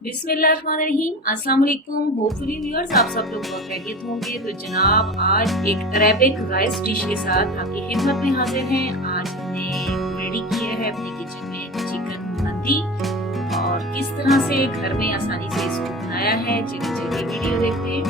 बिस्मिल्लाहिर्रहमानिर्रहीम, अस्सलाम वालेकुम। होपफुली व्यूअर्स आप सब लोग बहुत खैरियत होंगे। तो जनाब आज एक अरेबिक राइस डिश के साथ आपकी खिदमत में हाजिर हैं। आज हमने रेडी किया है अपने किचन में चिकन मंदी और किस तरह से घर में आसानी से इसको बनाया है। चलिए वीडियो देखते हैं।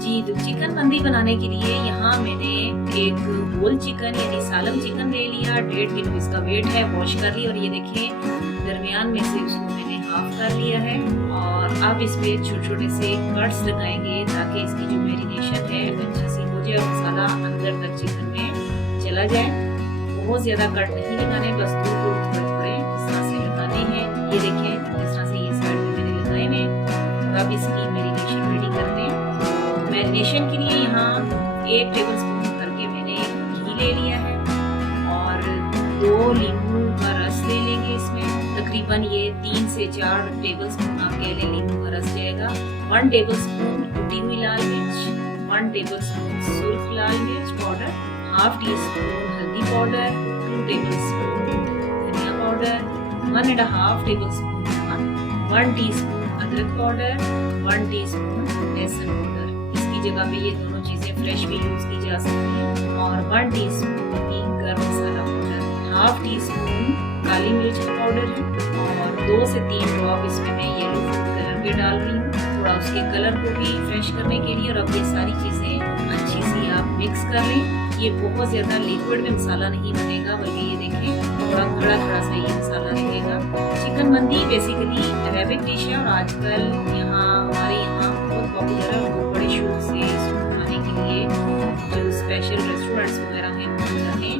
जी, तो चिकन मंदी बनाने के लिए यहाँ मैंने एक होल चिकन यानी सालम चिकन ले लिया। 1.5 किलो इसका वेट है। वॉश कर लिया और ये देखें दरमियान में से उसको मैंने हाफ कर लिया है। और अब इस पे छोटे छोटे से कट्स लगाएंगे ताकि इसकी जो मैरिनेशन है अच्छी सी हो जाए और मसाला अंदर तक चिकन में चला जाए। बहुत ज्यादा कट नहीं लगाने, बस थोड़े थोड़े इस तरह से लगाने हैं। ये देखें इस तरह से ये साइड में मैंने लगाए हैं। और अब इसकी मैरिनेशन रेडी करते हैं। मैरिनेशन के लिए यहाँ 1 टेबल स्पून करके मैंने घी ले लिया है और 2 नींबू का रस ले लेंगे। इसमें तकरीबन ये 3 से 4 टेबल स्पून आप कह लें नींबू का रस जाएगा। 1 टेबल स्पून कुटी हुई लाल मिर्च, 1 टेबल स्पून सुर्ख लाल मिर्च पाउडर, हाफ टी स्पून हल्दी पाउडर, 2 टेबल स्पून धनिया पाउडर, 1.5 टेबल स्पून नमक, 1 टीस्पून अदरक पाउडर, 1 टीस्पून लहसुन पाउडर। इसकी जगह पे ये दोनों चीजें फ्रेश भी यूज की जा सकती हैं। और 1 टीस्पून गरम मसाला पाउडर, हाफ टी स्पून काली मिर्च का पाउडर है और 2 से 3 ड्रॉप इसमें मैं येलो फूड कलर के डाल रही हूँ, थोड़ा उसके कलर को भी फ्रेश करने के लिए। और अब ये सारी चीजें अच्छी सी आप मिक्स कर लें। ये बहुत ज्यादा लिक्विड में मसाला नहीं बनेगा, बल्कि ये देखें थोड़ा खड़ा खड़ा सा ये मसाला रहेगा। चिकन मंदी बेसिकली अरेबिक डिश है और आजकल हमारे यहाँ बहुत पॉपुलर है। बहुत बड़े शौक से इसको खाने के लिए जो स्पेशल रेस्टोरेंट्स वगैरह हैं मौजूद हैं,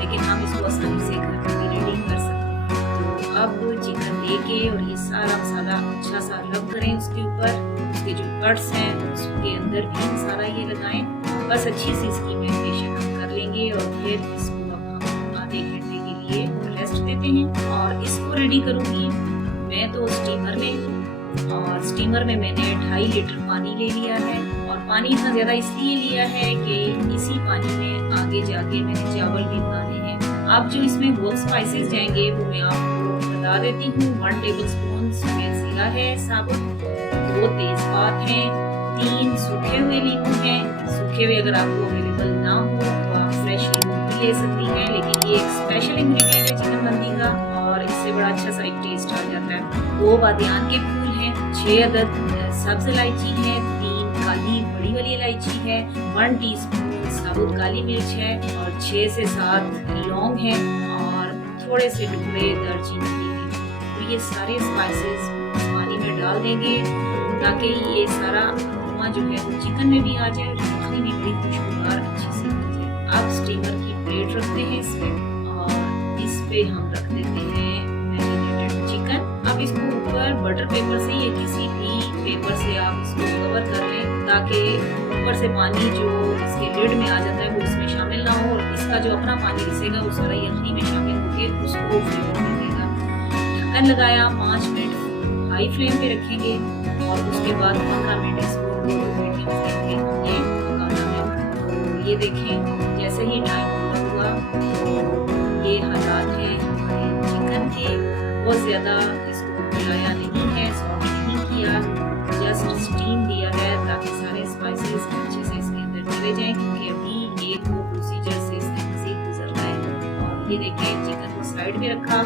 लेकिन हम इसको आसानी से घर पर भी रेडी कर सकते हैं। तो अब चिकन लेके और ये सारा मसाला अच्छा सा रब करें उसके ऊपर। उसके जो कट्स हैं उसके अंदर भी मसाला ये लगाएं। बस अच्छी सी इसकी मैरिनेशन हम कर लेंगे और फिर इसको अब हम आधे घंटे के लिए रेस्ट देते हैं। और इसको रेडी करूँगी मैं तो स्टीमर में, और स्टीमर में मैंने 2.5 लीटर पानी ले लिया है। और पानी इतना ज़्यादा इसलिए लिया है कि इसी पानी में आगे जाके मैंने चावल भी बनाने हैं। अब जो इसमें होल स्पाइसेस जाएंगे वो मैं आपको बता देती हूँ। 1 टेबल स्पून सफ़ेद ज़ीरा है साबुत, 2 तेज़पात हैं, 3 सूखे हुए नींबू हैं। सूखे हुए अगर आपको अवेलेबल ना हो तो आप फ्रेश नींबू भी ले सकती हैं, लेकिन ये एक स्पेशल इंग्रेडिएंट है चिकन मंदी का और इससे बड़ा अच्छा सा एक टेस्ट आ जाता है। 2 बादियान के फूल हैं, 6 अदद सब्ज इलायची है, 3 काली बड़ी वाली इलायची है, 1 टीस्पून साबुत काली मिर्च है और 6 से 7 लौंग है और थोड़े से टुकड़े दालचीनी के हैं। तो ये सारे स्पाइसेस पानी में डाल देंगे ताकि ये सारा अरोमा जो है वो चिकन में भी आ जाए और यखनी भी बड़ी खुशबूदार अच्छी सी बन जाए। अब स्टीमर की प्लेट रखते हैं इसमें और इस पे हम रख देते हैं मैरिनेटेड चिकन। अब इसको ऊपर बटर पेपर से या किसी भी पेपर से आप इसको कवर कर लें ताकि ऊपर से पानी जो इसके लिड में आ जाता है वो इसमें शामिल ना हो और इसका जो अपना पानी रिसेगा वो सारा यखनी में शामिल होकर उसको फ्लेवर देगा। ढक्कन लगाया, 5 मिनट हाई फ्लेम पे रखेंगे और उसके बाद 15 मिनट इसको मीडियम फ्लेम पे हमने पकाना है। तो ये देखें जैसे ही टाइम पूरा हुआ तो ये हालात हैं हमारे चिकन के। बहुत ज़्यादा इसको मिलाया नहीं है, सॉफ्ट नहीं किया, जस्ट स्टीम दिया है ताकि सारे स्पाइसेस अच्छे से इसके अंदर चले जाएं, क्योंकि अभी एक वो प्रोसीजर से इसके मज़ीद गुजरना है। और ये देखें चिकन को साइड में रखा,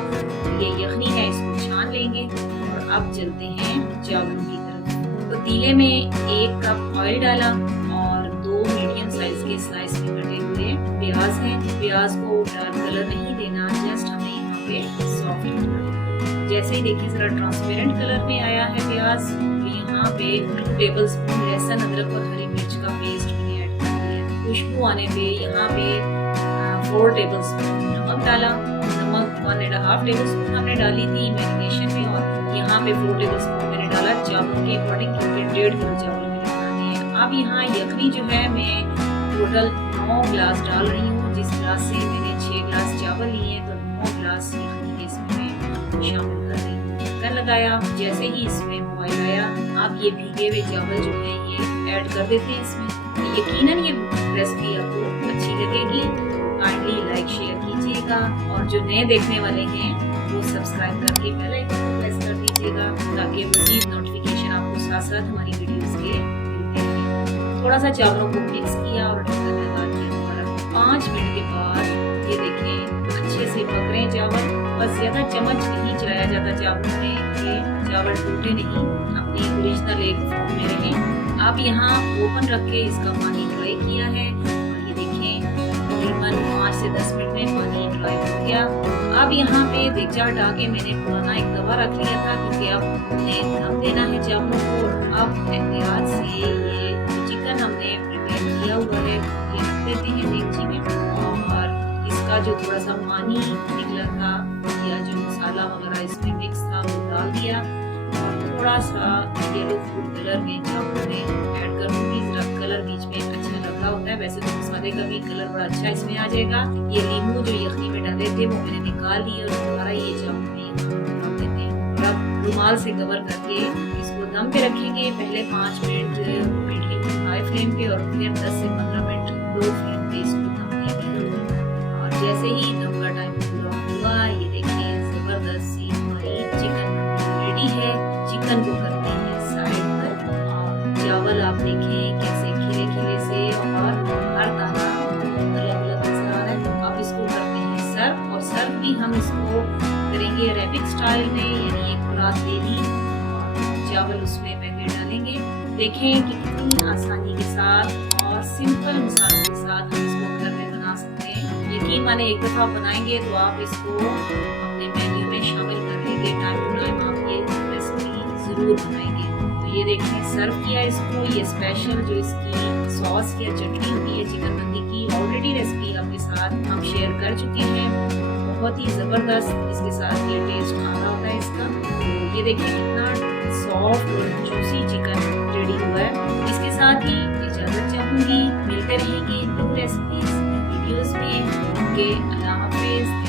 ये यखनी है इसको छान लेंगे और अब चलते हैं चावलों की तरफ। पतीले में 1 कप ऑयल डाला और 2 मीडियम साइज के स्लाइस में कटे हुए प्याज हैं। प्याज को डार्क कलर नहीं देना, जस्ट हमें यहाँ पे सॉफ्ट करना है। जैसे ही देखिए जरा ट्रांसपेरेंट कलर में आया है प्याज, तो यहाँ पे 2 टेबल स्पून लहसुन अदरक और हरी मिर्च का पेस्ट मैंने ऐड कर दिया। खुशबू आने पे यहाँ पे 4 टेबल स्पून नमक डाला। नमक 1.5 टेबल स्पून हमने डाली थी मैरिनेशन में और यहाँ पे 4 टेबल स्पून मैंने डाला चावलों के अकॉर्डिंग, क्योंकि 1.5 किलो चावल मैंने बनाने हैं। अब यहाँ यखनी जो है मैं टोटल 9 गिलास डाल रही हूँ। जिस गिलास से मैंने 6 गिलास चावल लिए तो 9 गिलास यखनी इसमें शामिल कर रही हूँ। ढक्कन लगाया, जैसे ही इसमें बॉयल आया अब ये भीगे हुए चावल जो है ये ऐड कर देते हैं इसमें। यकीनन ये रेसिपी आपको अच्छी लगेगी, काइंडली लाइक शेयर कीजिएगा और जो नए देखने वाले हैं वो सब्सक्राइब करके बेल आइकन को प्रेस कर दीजिएगा ताकि मज़ीद नोटिफिकेशन आपको साथ साथ हमारी वीडियोस के मिलते रहें। थोड़ा सा चावलों को मिक्स किया और ढक्कन लगा दिया दोबारा। 5 मिनट के बाद ये देखें अच्छे से पक रहे हैं चावल। बस ज़्यादा चम्मच नहीं चलाया जाता चावलों में कि चावल टूटे नहीं, अपनी ओरिजिनल एक फॉर्म में रहें। अब यहाँ ओपन रख के इसका पानी ड्राई किया है और ये देखें तकरीबन 5 से 10 मिनट में पानी ड्राई हो गया। अब यहाँ पे देगचा हटा के मैंने पुराना एक तवा रख लिया था क्योंकि अब हमने दम देना है चावलों को। अब एहतियात से ये चिकन हमने प्रिपेयर किया हुआ है ये रख देते हैं देगची में, और इसका जो थोड़ा सा पानी निकला था या जो मसाला वगैरह इसमें मिक्स था वो डाल दिया और थोड़ा सा येलो फूड कलर में चावलों में ऐड कर दूंगी। जरा कलर बीच में अच्छा लग रहा होता है, वैसे तो मसाले का भी कलर बड़ा अच्छा इसमें आ जाएगा। ये लींबू जो यखनी में डाले थे वो मैंने निकाल लिए और दोबारा ये चावल में डाल देते हैं। और अब रुमाल से कवर करके इसको दम पे रखेंगे। पहले 5 मिनट मीडियम हाई फ्लेम पे और फिर 10 से 15 मिनट लो फ्लेम पे इसको दम देंगे। और जैसे ही दम का टाइम पूरा हुआ ये देखिए जबरदस्त सी हमारी चिकन रेडी है। चिकन को करते हैं साइड पर और चावल आप देखें कैसे खिले खिले से और हर दाना अलग अलग नजर आ रहा है। तो आप इसको करते हैं सर्व, और सर्व भी हम इसको करेंगे अरेबिक स्टाइल में, यानी एक परात ले ली और चावल उसमें पहले डालेंगे। देखें कि कितनी आसानी के साथ और सिंपल मसालों के साथ हम इसको घर में बना सकते हैं। यकीन माने एक दफ़ा बनाएंगे तो आप इसको अपने मेन्यू में शामिल कर लेंगे। टाइम टू टाइम आप ये रेसिपी ज़रूर बनाएंगे। तो ये देखें सर्व किया इसको। ये स्पेशल जो इसकी सॉस या चटनी होती है चिकन मंदी की, ऑलरेडी रेसिपी आपके साथ हम शेयर कर चुके हैं। बहुत ही ज़बरदस्त इसके साथ ये टेस्ट आ रहा होता है इसका। तो ये देखिए कितना सॉफ्ट और जूसी चिकन रेडी हुआ है। इसके साथ ही इजाज़त चाहूँगी, मिलते रहेंगे न्यू रेसिपीज वीडियोज़ में। अल्लाह हाफिज़।